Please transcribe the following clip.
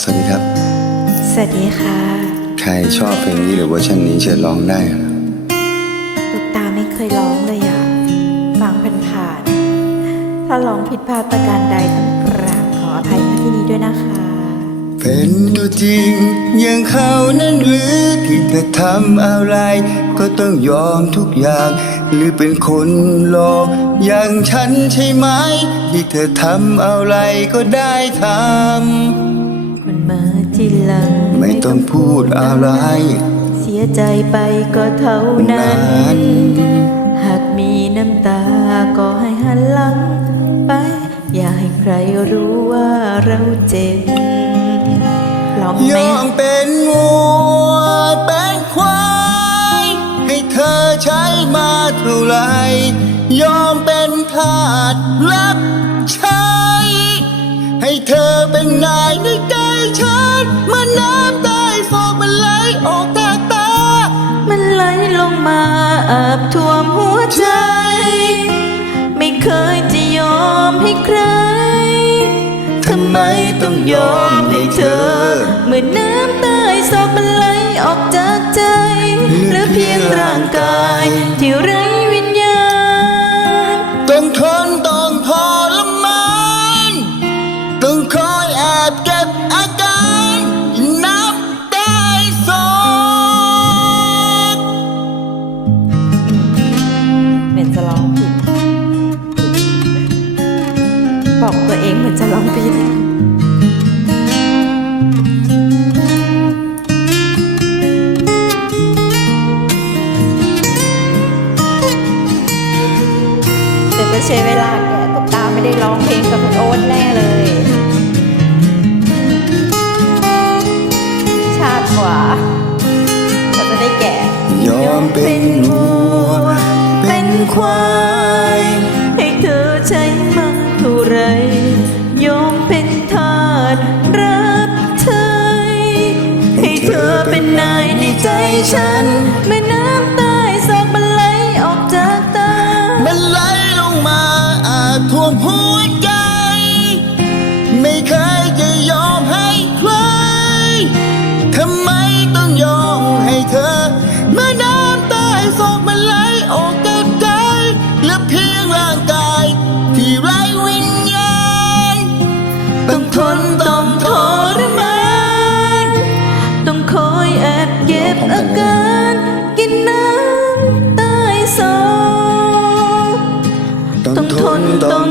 สวัสดีครับ สวัสดีค่ะ ใครชอบเพลงนี้หรือเวอร์ชันนี้เชิญร้องได้นะลูกตาไม่เคยร้องเลยอะฟังผ่านๆถ้าร้องผิดพลาดประการใดต้องกราบขออภัยณที่นี้ด้วยนะคะ เป็นตัวจริงอย่างเขานั้นหรือที่เธอทำอะไร ก็ต้องยอมทุกอย่าง หรือเป็นคนหลอกอย่างฉันใช่ไหม ที่เธอทำอะไรก็ได้ทคนเมื่อที่หลังำไม่ต้องพูดอะไร เสียใจไปก็เท่านั้นนั้น หากมีน้ำตาก็ให้หันหลังไป อย่าให้ใครรู้ว่าเราเจ็บร้องยไหมอมเป็นงัวเป็นควาย ให้เธอใช้มาเท่าไหรยอมเป็นทาสรับใช้ให้ เธอเป็นนายในใจฉันมื่อน้ำใต้ฟอกมันไหลออกจากตา มันไหลลงมาอาบท่วมหัวใจ ไม่เคยจะยอมให้ใคร ทำไมต้องยอมให้เธอ เมื่อน้ำใต้ซอกมันไหลออกจากใจเหลือเพียงร่างกายที่ไร้วิญญาณต้องทน บเก็บอาการน้ำต้ซอกเหมือนจะร้องผิด บอกตัวเองเหมือนจะร้องผิดเดี๋ยวจะใช้เวลาแกะตุ๊กตาไม่ได้ร้องเพลงกับคุณโอ๊ตแน่เลย ยอมเป็นวัวเป็นควายให้เธอใช้มาเท่าไร ยอมเป็นทาสรับใช้ให้เธอเป็นนายในใจฉันแม่น้ำตา ต้อง